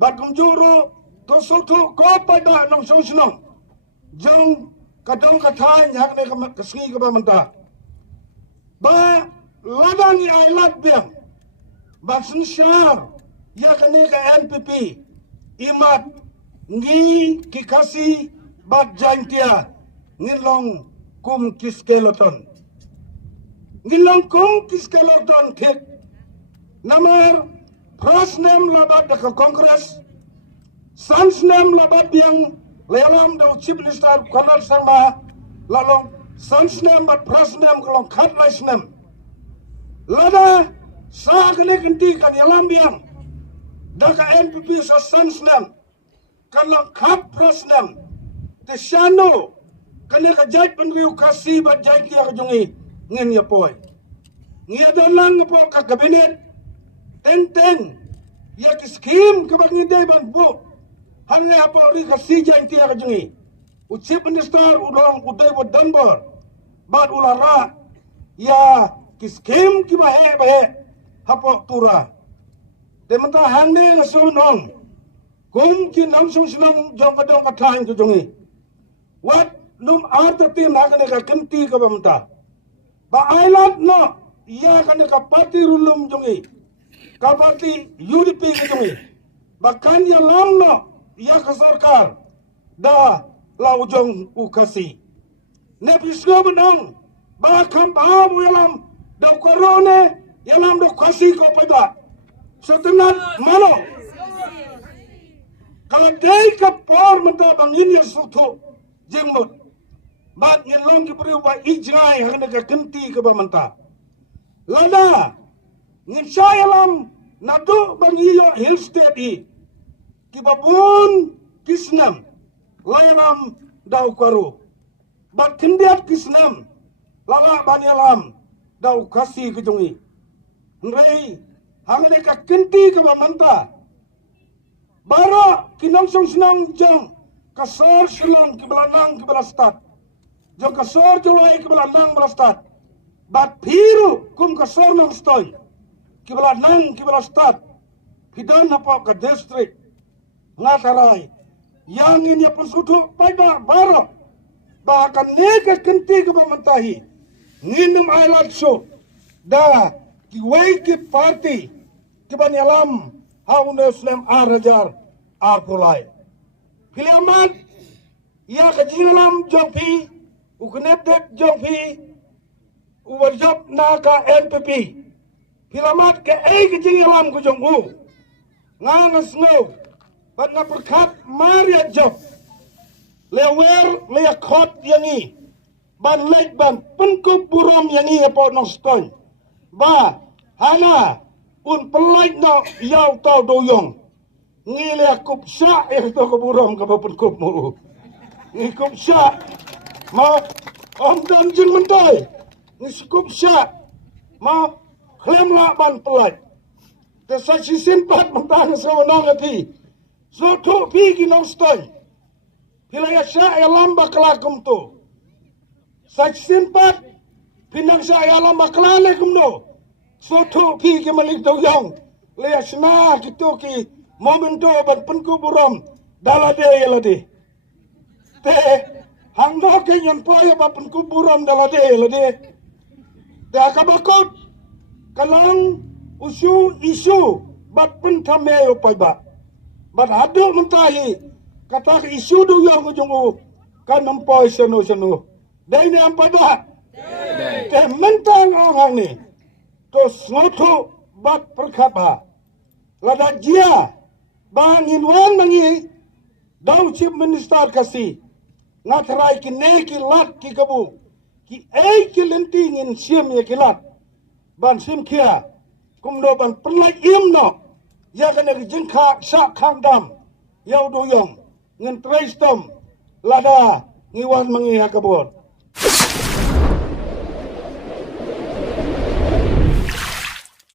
Batum juru to sotu ko pada nong song senong. Jong kadang katai nyak ne kesengi ke bamanta. Ba ladang ai lat biang. Ba sensyar ya kene ke NPP. Imat ngi kikasi bat jantia ngilong kum kiskeloton. Ngilong kum kiskeloton thik. Namar first name labat ke Kongres. Sans name labat yang lelam da chief minister kanal sangma lalong sans name bat first name kalong khat lais name. Lada sa kene kenti kan yalam biang. Da ka NPP sa sans name kalong khat first name. Te syano kene ka jaj penriu kasih bat jaj dia ka jungi ngin ya poi. Ngia dalang po ka kabinet teng ya ki skim ka bang ide ban bu. Hanya apa ri kasih jaj dia ka jungi. Chief minister udong udai bo danbor. Bat ulara ya ki skim ki bahe hapo tura. Temata hande lasunong. Kum ki namsung sinong jong kadong katang ka jungi. Wat num arta tim nakane ka kenti ka bamta. Ba ailat no iya kane ka parti rulum jungi. Ka parti UDP ka jungi. Bahkan ya lam no iya ka sarkar da laujong ukasi. Ne pisgo benang ba kam babu yalam da korone yalam do kasi ko pada. Setenat mano. Kalau day ka por menta bangin ya sutu jengmut. Bat ngilong ki beri ba ijrai hane ka kenti ka bamanta. Lada ngin sayalam nadu bangiyo hill state i. Kibabun kisnam layalam dau karu. Bat kendiat kisnam lala banyalam dau kasi kejungi. Nrei hane ka kenti ka bamanta. Bara kinangsong sinang jang kasar silang kibelanang kibelastat. Jang kasar jawai kibelanang belastat. Bat piru kum kasar nang stoy. Kibelanang kibelastat. Pidan apa ke distrik. Ngatarai. Yang ini pun sudah pada bara. Bahkan nega kenti kebamentahi. Nginum ailat so. Da kiwai ki parti. Kibanyalam. Hauna Islam arajar arpulai. Kiliamat ya kejingalam jongpi uknetet jongpi uwajab naka NPP. Kiliamat ke kejingalam kujongu nganas no pat na perkat maria job lewer lea khot yangi ban lek ban penkup burom yangi apo noston ba hana un pelai no yau tau doyong ngile kup sya to keburom ka penkup mu ngi kup sya ma om dan jing mentai ngi kup sya ma klem la ban pelai te sa sisin pat mentang sawanang ati so tu pi ki no stoi hilaya sya ya lamba kelakum tu sa sisin pat pinang sya ya lamba kelale kum no so tu pi ki malik doyong le asna kitu ki momento ban penku buram dalade yelade te hangno ke yan poya ban penku buram dalade yelade da kabakot kalang usu isu bat pentame opai ba bat adu mentahi kata isu doyong ujungu kan empoi seno dai ne ampai ba te mentang orang ni tos ngotu bat perkapa lada jia bangin wan mangi dau chief minister kasi ngatrai ki ne ki lat ki kabu ki ki lenting in siam ye ki lat ban sim kia kumdo ban perlai im no ya kana ki jingkha sa khang dam yau doyong ngin traistom lada ngiwan mangi hakabot